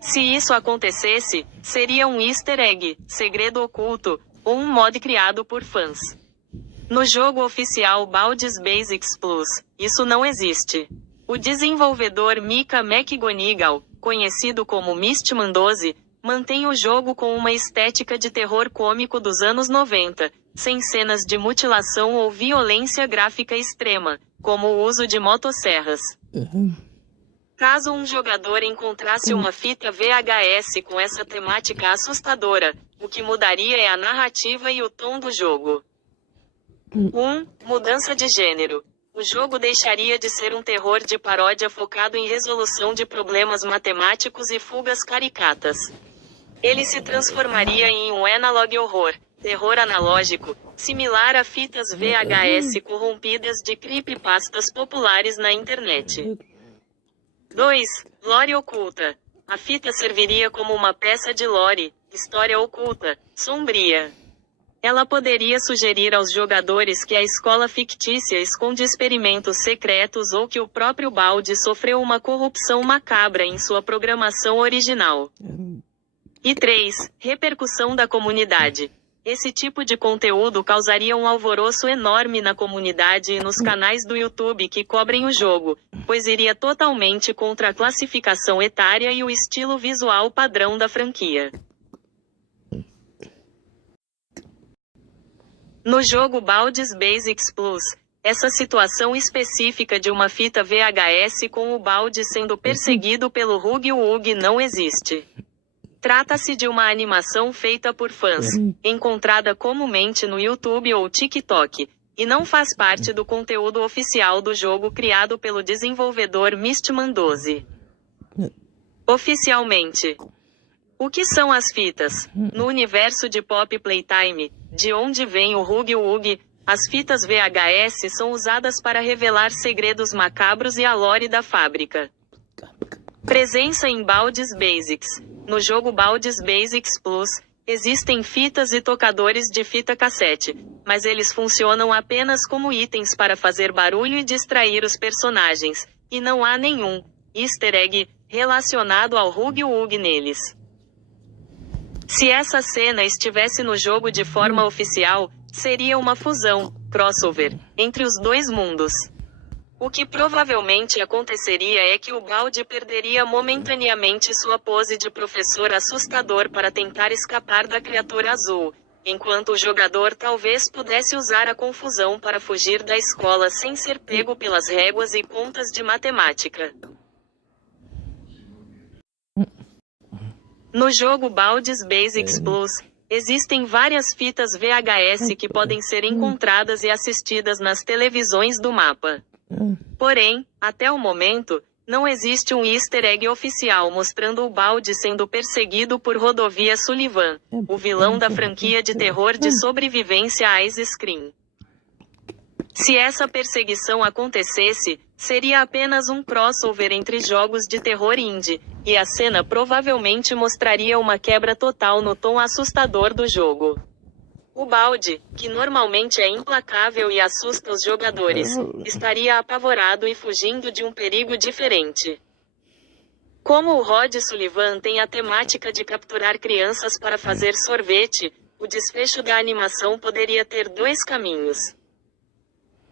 Se isso acontecesse, seria um easter egg, segredo oculto, ou um mod criado por fãs. No jogo oficial Baldi's Basics Plus, isso não existe. O desenvolvedor Mika McGonigal, conhecido como Mistman 12, mantém o jogo com uma estética de terror cômico dos anos 90, sem cenas de mutilação ou violência gráfica extrema, como o uso de motosserras. Caso um jogador encontrasse uma fita VHS com essa temática assustadora, o que mudaria é a narrativa e o tom do jogo. 1. Mudança de gênero. O jogo deixaria de ser um terror de paródia focado em resolução de problemas matemáticos e fugas caricatas. Ele se transformaria em um analog horror, terror analógico, similar a fitas VHS corrompidas de creepypastas populares na internet. 2. Lore oculta. A fita serviria como uma peça de lore, história oculta, sombria. Ela poderia sugerir aos jogadores que a escola fictícia esconde experimentos secretos ou que o próprio Baldi sofreu uma corrupção macabra em sua programação original. E 3. Repercussão da comunidade. Esse tipo de conteúdo causaria um alvoroço enorme na comunidade e nos canais do YouTube que cobrem o jogo, pois iria totalmente contra a classificação etária e o estilo visual padrão da franquia. No jogo Baldi's Basics Plus, essa situação específica de uma fita VHS com o Baldi sendo perseguido pelo Huggy Wuggy não existe. Trata-se de uma animação feita por fãs, encontrada comumente no YouTube ou TikTok, e não faz parte do conteúdo oficial do jogo criado pelo desenvolvedor Mistman 12. Oficialmente. O que são as fitas? No universo de Pop Playtime, de onde vem o Huggy Wuggy, as fitas VHS são usadas para revelar segredos macabros e a lore da fábrica. Presença em Baldi's Basics. No jogo Baldi's Basics Plus, existem fitas e tocadores de fita cassete, mas eles funcionam apenas como itens para fazer barulho e distrair os personagens, e não há nenhum easter egg relacionado ao Huggy Wuggy neles. Se essa cena estivesse no jogo de forma oficial, seria uma fusão, crossover, entre os dois mundos. O que provavelmente aconteceria é que o Baldi perderia momentaneamente sua pose de professor assustador para tentar escapar da criatura azul, enquanto o jogador talvez pudesse usar a confusão para fugir da escola sem ser pego pelas réguas e contas de matemática. No jogo Baldi's Basics Plus, existem várias fitas VHS que podem ser encontradas e assistidas nas televisões do mapa. Porém, até o momento, não existe um easter egg oficial mostrando o Baldi sendo perseguido por Rodovia Sullivan, o vilão da franquia de terror de sobrevivência Ice Scream. Se essa perseguição acontecesse, seria apenas um crossover entre jogos de terror indie, e a cena provavelmente mostraria uma quebra total no tom assustador do jogo. O Baldi, que normalmente é implacável e assusta os jogadores, estaria apavorado e fugindo de um perigo diferente. Como o Rod Sullivan tem a temática de capturar crianças para fazer sorvete, o desfecho da animação poderia ter dois caminhos.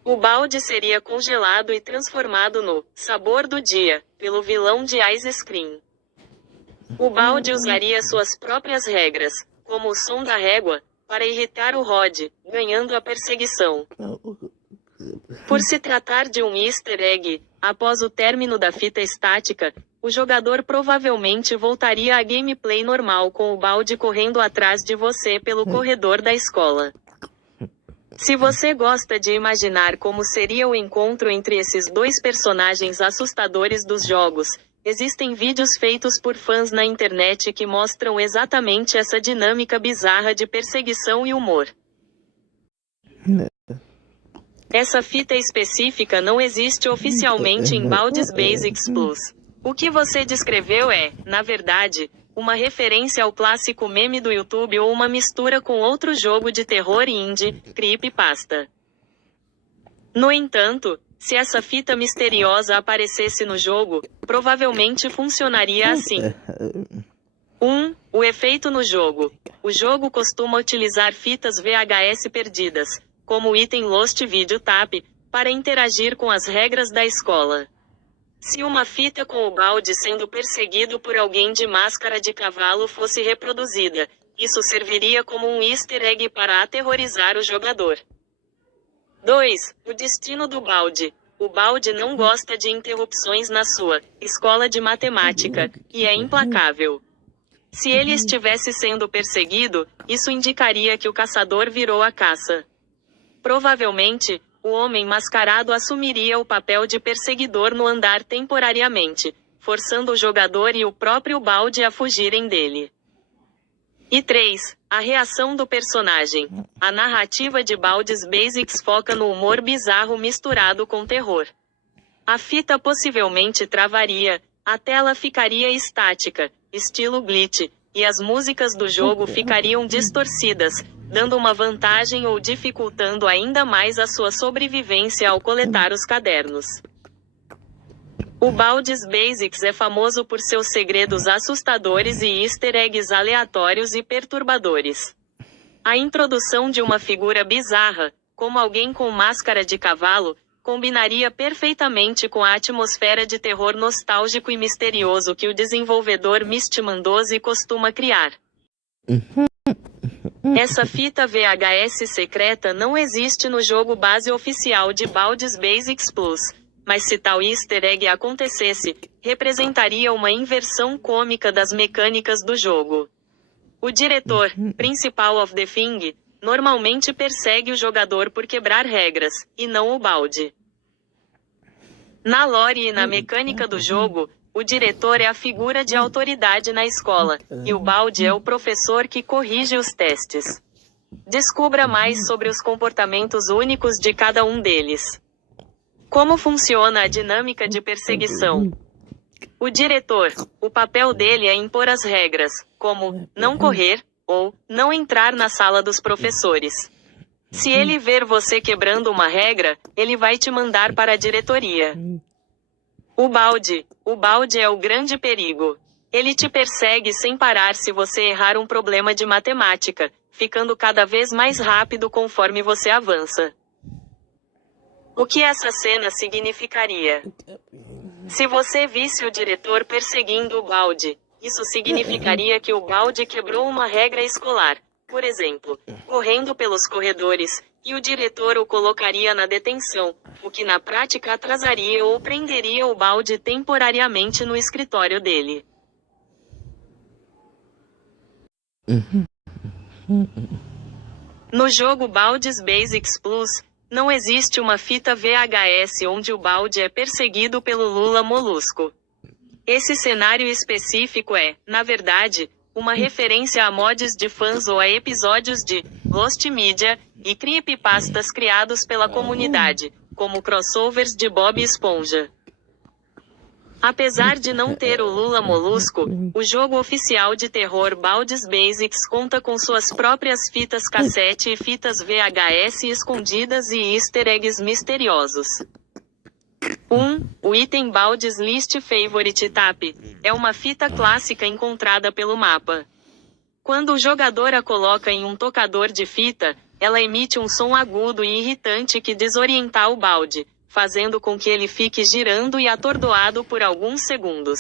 O Baldi seria congelado e transformado no sabor do dia, pelo vilão de Ice Scream. O Baldi usaria suas próprias regras, como o som da régua, para irritar o Rod, ganhando a perseguição. Por se tratar de um easter egg, após o término da fita estática, o jogador provavelmente voltaria à gameplay normal com o Baldi correndo atrás de você pelo corredor da escola. Se você gosta de imaginar como seria o encontro entre esses dois personagens assustadores dos jogos, existem vídeos feitos por fãs na internet que mostram exatamente essa dinâmica bizarra de perseguição e humor. Essa fita específica não existe oficialmente em Baldi's Basics Plus. O que você descreveu é, na verdade, uma referência ao clássico meme do YouTube ou uma mistura com outro jogo de terror indie, creepypasta. No entanto, Se essa fita misteriosa aparecesse no jogo, provavelmente funcionaria assim. 1. O efeito no jogo. O jogo costuma utilizar fitas VHS perdidas, como o item Lost Video Tape, para interagir com as regras da escola. Se uma fita com o balde sendo perseguido por alguém de máscara de cavalo fosse reproduzida, isso serviria como um easter egg para aterrorizar o jogador. 2. O destino do balde. O balde não gosta de interrupções na sua escola de matemática, e é implacável. Se ele estivesse sendo perseguido, isso indicaria que o caçador virou a caça. Provavelmente, o homem mascarado assumiria o papel de perseguidor no andar temporariamente, forçando o jogador e o próprio balde a fugirem dele. E 3. A reação do personagem. A narrativa de Baldi's Basics foca no humor bizarro misturado com terror. A fita possivelmente travaria, a tela ficaria estática, estilo glitch, e as músicas do jogo ficariam distorcidas, dando uma vantagem ou dificultando ainda mais a sua sobrevivência ao coletar os cadernos. O Baldi's Basics é famoso por seus segredos assustadores e easter eggs aleatórios e perturbadores. A introdução de uma figura bizarra, como alguém com máscara de cavalo, combinaria perfeitamente com a atmosfera de terror nostálgico e misterioso que o desenvolvedor Misty Mandozi costuma criar. Essa fita VHS secreta não existe no jogo base oficial de Baldi's Basics Plus, mas se tal easter egg acontecesse, representaria uma inversão cômica das mecânicas do jogo. O diretor, principal of the thing, normalmente persegue o jogador por quebrar regras, e não o balde. Na lore e na mecânica do jogo, o diretor é a figura de autoridade na escola, e o balde é o professor que corrige os testes. Descubra mais sobre os comportamentos únicos de cada um deles. Como funciona a dinâmica de perseguição? O diretor, o papel dele é impor as regras, como não correr, ou não entrar na sala dos professores. Se ele ver você quebrando uma regra, ele vai te mandar para a diretoria. O balde é o grande perigo. Ele te persegue sem parar se você errar um problema de matemática, ficando cada vez mais rápido conforme você avança. O que essa cena significaria? Se você visse o diretor perseguindo o balde, isso significaria que o balde quebrou uma regra escolar, por exemplo, correndo pelos corredores, e o diretor o colocaria na detenção, o que na prática atrasaria ou prenderia o balde temporariamente no escritório dele. No jogo Baldi's Basics Plus, não existe uma fita VHS onde o balde é perseguido pelo Lula Molusco. Esse cenário específico é, na verdade, uma referência a mods de fãs ou a episódios de Lost Media e creepypastas criados pela comunidade, como crossovers de Bob Esponja. Apesar de não ter o Lula Molusco, o jogo oficial de terror Baldi's Basics conta com suas próprias fitas cassete e fitas VHS escondidas e easter eggs misteriosos. 1. O item Baldi's List Favorite Tape é uma fita clássica encontrada pelo mapa. Quando o jogador a coloca em um tocador de fita, ela emite um som agudo e irritante que desorienta o balde, fazendo com que ele fique girando e atordoado por alguns segundos.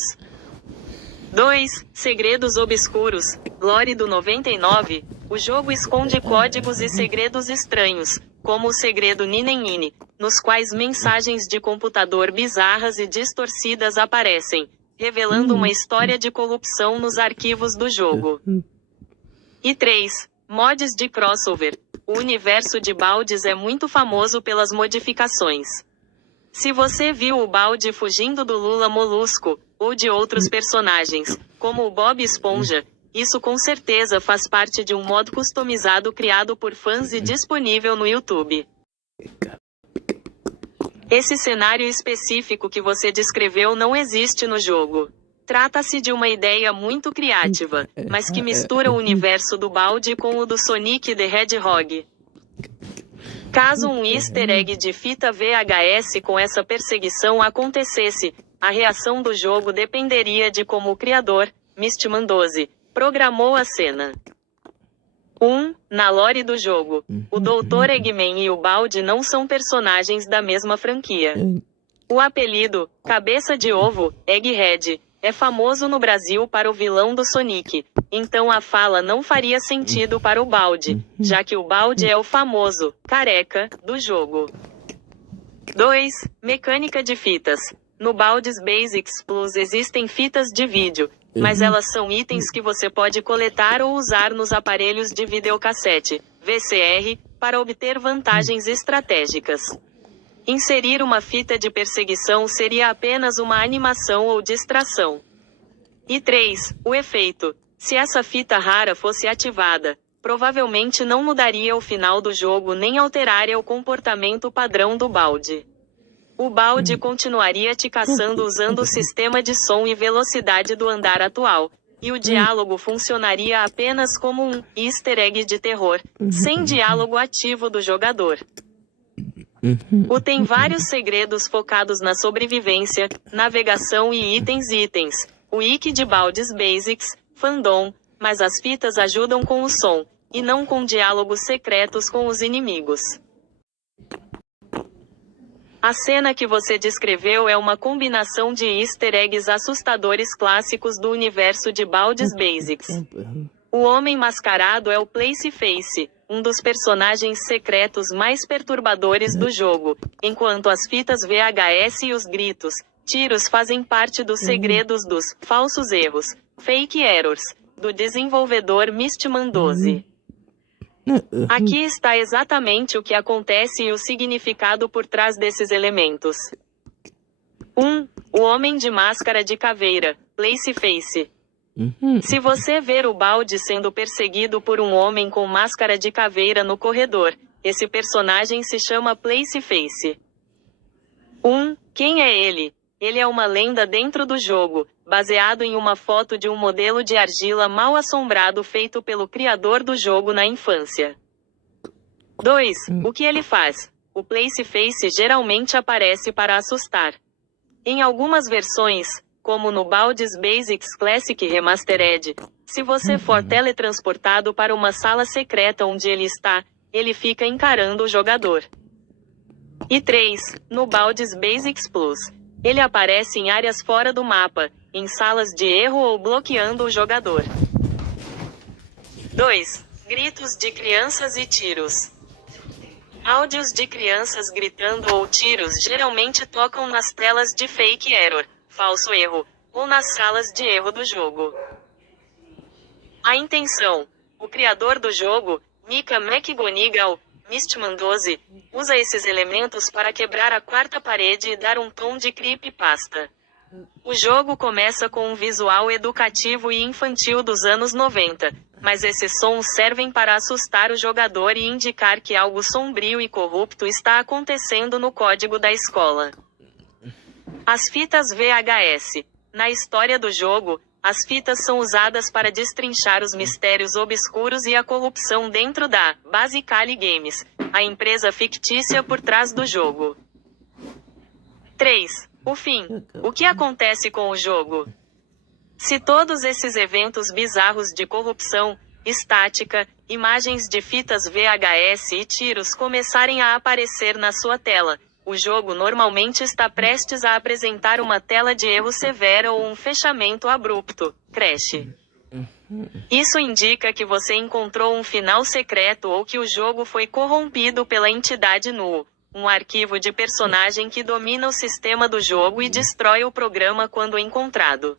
2. Segredos obscuros. Lore do 99. O jogo esconde códigos e segredos estranhos, como o segredo Ninenine, nos quais mensagens de computador bizarras e distorcidas aparecem, revelando uma história de corrupção nos arquivos do jogo. E 3. Mods de crossover. O universo de Baldi's é muito famoso pelas modificações. Se você viu o balde fugindo do Lula Molusco, ou de outros personagens, como o Bob Esponja, isso com certeza faz parte de um modo customizado criado por fãs e disponível no YouTube. Esse cenário específico que você descreveu não existe no jogo. Trata-se de uma ideia muito criativa, mas que mistura o universo do balde com o do Sonic the Hedgehog. Caso um easter egg de fita VHS com essa perseguição acontecesse, a reação do jogo dependeria de como o criador, Mistman 12, programou a cena. 1. Na lore do jogo, o Dr. Eggman e o Baldi não são personagens da mesma franquia. O apelido, Cabeça de Ovo, Egghead, é famoso no Brasil para o vilão do Sonic, então a fala não faria sentido para o Baldi, já que o Baldi é o famoso, careca, do jogo. 2. Mecânica de fitas. No Baldi's Basics Plus existem fitas de vídeo, mas elas são itens que você pode coletar ou usar nos aparelhos de videocassete, VCR, para obter vantagens estratégicas. Inserir uma fita de perseguição seria apenas uma animação ou distração. E 3. O efeito. Se essa fita rara fosse ativada, provavelmente não mudaria o final do jogo nem alteraria o comportamento padrão do Baldi. O Baldi continuaria te caçando usando o sistema de som e velocidade do andar atual, e o diálogo funcionaria apenas como um easter egg de terror, sem diálogo ativo do jogador. O tem vários segredos focados na sobrevivência, navegação e itens. O wiki de Baldi's Basics, fandom, mas as fitas ajudam com o som, e não com diálogos secretos com os inimigos. A cena que você descreveu é uma combinação de easter eggs assustadores clássicos do universo de Baldi's Basics. O Homem Mascarado é o Placeface, um dos personagens secretos mais perturbadores do jogo, enquanto as fitas VHS e os gritos, tiros fazem parte dos segredos dos falsos erros, fake errors, do desenvolvedor Mistman 12. Aqui está exatamente o que acontece e o significado por trás desses elementos. 1. O Homem de Máscara de Caveira, Placeface. Se você ver o Baldi sendo perseguido por um homem com máscara de caveira no corredor, esse personagem se chama Placeface. 1. Quem é ele? Ele é uma lenda dentro do jogo, baseado em uma foto de um modelo de argila mal assombrado feito pelo criador do jogo na infância. 2. O que ele faz? O Placeface geralmente aparece para assustar. Em algumas versões, como no Baldi's Basics Classic Remastered, se você for teletransportado para uma sala secreta onde ele está, ele fica encarando o jogador. E 3. No Baldi's Basics Plus, ele aparece em áreas fora do mapa, em salas de erro ou bloqueando o jogador. 2. Gritos de crianças e tiros. Áudios de crianças gritando ou tiros geralmente tocam nas telas de fake error, falso erro, ou nas salas de erro do jogo. A intenção. O criador do jogo, Mika McGonigal, Mistman 12, usa esses elementos para quebrar a quarta parede e dar um tom de creepypasta. O jogo começa com um visual educativo e infantil dos anos 90, mas esses sons servem para assustar o jogador e indicar que algo sombrio e corrupto está acontecendo no código da escola. As fitas VHS. Na história do jogo, as fitas são usadas para destrinchar os mistérios obscuros e a corrupção dentro da Basically Games, a empresa fictícia por trás do jogo. 3. O fim. O que acontece com o jogo? Se todos esses eventos bizarros de corrupção, estática, imagens de fitas VHS e tiros começarem a aparecer na sua tela, o jogo normalmente está prestes a apresentar uma tela de erro severa ou um fechamento abrupto, crash. Isso indica que você encontrou um final secreto ou que o jogo foi corrompido pela entidade null, um arquivo de personagem que domina o sistema do jogo e destrói o programa quando encontrado.